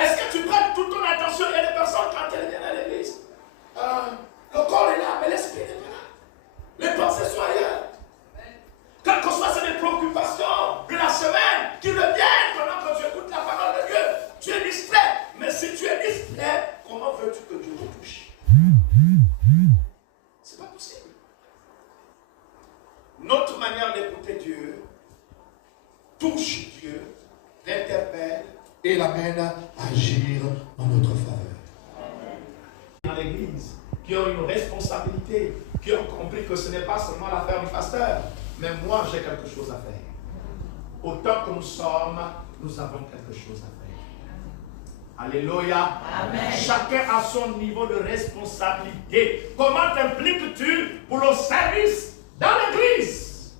Est-ce que tu prends toute ton attention? Il y a des personnes, quand elles viennent à l'église, le corps est là, mais l'esprit n'est pas là. Les pensées sont ailleurs. Quelles que soient ces préoccupations de la semaine, qui reviennent pendant que tu écoutes la parole de Dieu, tu es distrait. Mais si tu es distrait, comment veux-tu que Dieu te touche? C'est pas possible. Notre manière d'écouter Dieu touche Dieu, l'interpelle et l'amène à agir en notre faveur. Dans l'église, qui ont une responsabilité, qui ont compris que ce n'est pas seulement l'affaire du pasteur, mais moi j'ai quelque chose à faire. Autant que nous sommes, nous avons quelque chose à faire. Alléluia. Amen. Chacun a son niveau de responsabilité. Comment t'impliques-tu pour le service dans l'église?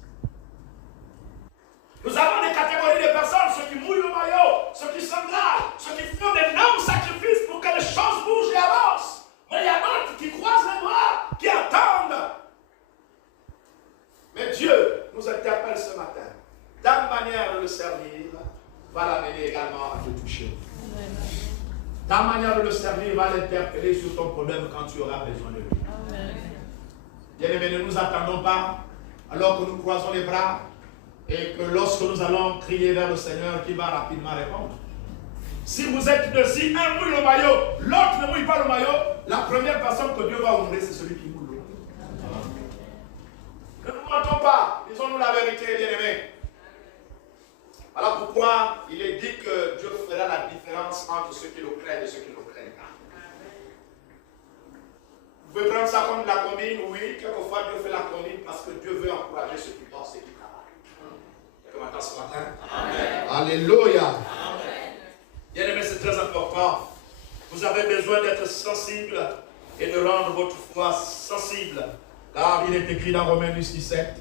Nous avons des catégories de personnes, ceux qui mouillent le maillot, ceux qui s'engagent, ceux qui font d'énormes sacrifices pour que les choses bougent et avancent. Mais il y a d'autres qui croisent les bras, qui attendent. Mais Dieu nous interpelle ce matin. Ta manière de le servir va l'amener également à te toucher. Ta manière de le servir va l'interpeller sur ton problème quand tu auras besoin de lui. Bien-aimés, ne nous attendons pas alors que nous croisons les bras et que lorsque nous allons crier vers le Seigneur qui va rapidement répondre. Si vous êtes de si un mouille le maillot, l'autre ne mouille pas le maillot, la première personne que Dieu va honorer, c'est celui qui mouille l'eau. Ne nous mentons pas, disons-nous la vérité, bien-aimés. Voilà pourquoi il est dit que Dieu fera la différence entre ceux qui le craignent et ceux qui ne le craignent pas. Vous pouvez prendre ça comme de la combine, oui, quelquefois Dieu fait la combine parce que Dieu veut encourager ceux qui pensent et qui travaillent. Comment ce matin? Amen. Alléluia. Amen. Bien aimé, c'est très important. Vous avez besoin d'être sensible et de rendre votre foi sensible. Car il est écrit dans Romains 17,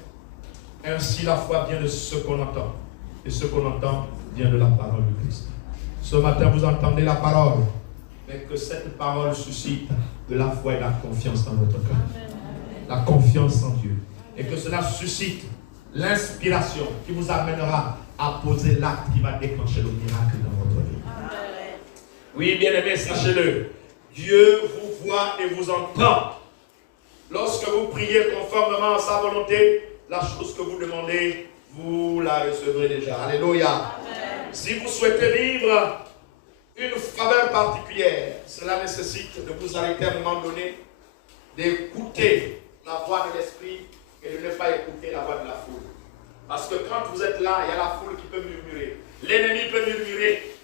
ainsi la foi vient de ce qu'on entend. Et ce qu'on entend vient de la parole de Christ. Ce matin, vous entendez la parole, mais que cette parole suscite de la foi et de la confiance dans votre cœur. La confiance en Dieu. Et que cela suscite l'inspiration qui vous amènera à poser l'acte qui va déclencher le miracle dans votre vie. Amen. Oui, bien-aimés, sachez-le. Dieu vous voit et vous entend. Lorsque vous priez conformément à sa volonté, la chose que vous demandez, vous la recevrez déjà. Alléluia. Amen. Si vous souhaitez vivre une faveur particulière, cela nécessite de vous arrêter à un moment donné, d'écouter la voix de l'esprit et de ne pas écouter la voix de la foule. Parce que quand vous êtes là, il y a la foule qui peut murmurer. L'ennemi peut murmurer.